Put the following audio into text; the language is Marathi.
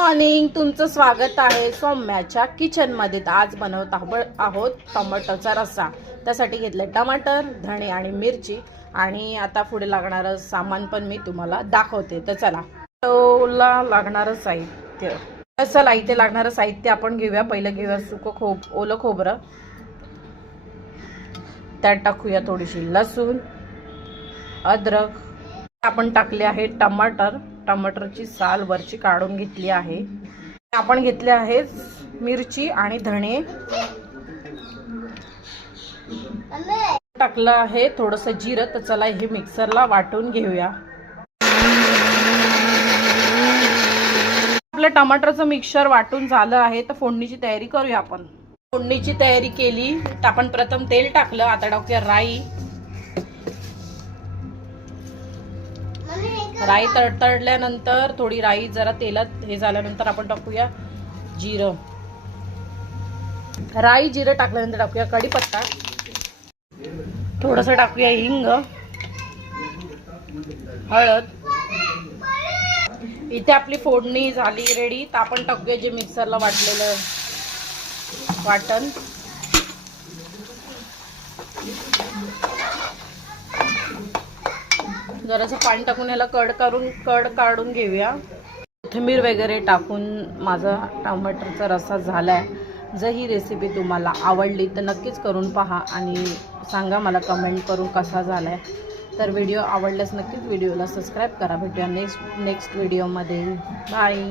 मॉर्निंग, तुमचं स्वागत आहे सौम्याच्या किचनमध्ये। आज बनवत आहोत टोमॅटोचा रस्सा। त्यासाठी घेतले टमाटर, धणे आणि मिरची आणि आता पुढे लागणारं सामान पण मी तुम्हाला दाखवते। तर चला, टोला लागणारं साहित्य। चला, इथे लागणारं साहित्य आपण घेऊया। पहिलं घेऊया ओलं खोबरं, त्यात टाकूया थोडीशी लसूण, अद्रक, आपण टाकले आहे टमाटर, टमाटरची साल वरची काढून घेतली आहे। आपण घेतले आहे मिरची आणि धणे, टाकलं आहे थोडंसं जिरं। तर चला हे मिक्सरला वाटून घेऊया। आपलं टमाटरचं मिक्सर वाटून झालं आहे, तर फोडणीची तयारी करूया आपण। फोडणीची तयारी केली तर आपण प्रथम तेल टाकलं, आता टाकूया राई। राई तडतडल्यानंतर थोडी राई जरा तेलात हे झाल्यानंतर आपण टाकूया जिरं। राई जिरं टाकल्यानंतर टाकूया कढीपत्ता, थोडंसं टाकूया हिंग, हळद। इथे आपली फोडणी झाली रेडी, तर आपण टाकूया जे मिक्सरला वाटलेलं वाटण। जरासं पाणी टाकून याला कड काढून घेऊया। कोथिंबीर वगैरे टाकून माझा टमाटरचा रस्सा झालाय। जर ही रेसिपी तुम्हाला आवडली तर नक्कीच करून पहा आणि सांगा मला कमेंट करून कसा झालाय। तर व्हिडिओ आवडल्यास नक्कीच व्हिडिओला सबस्क्राईब करा। भेटूया नेक्स्ट व्हिडिओमध्ये। बाय।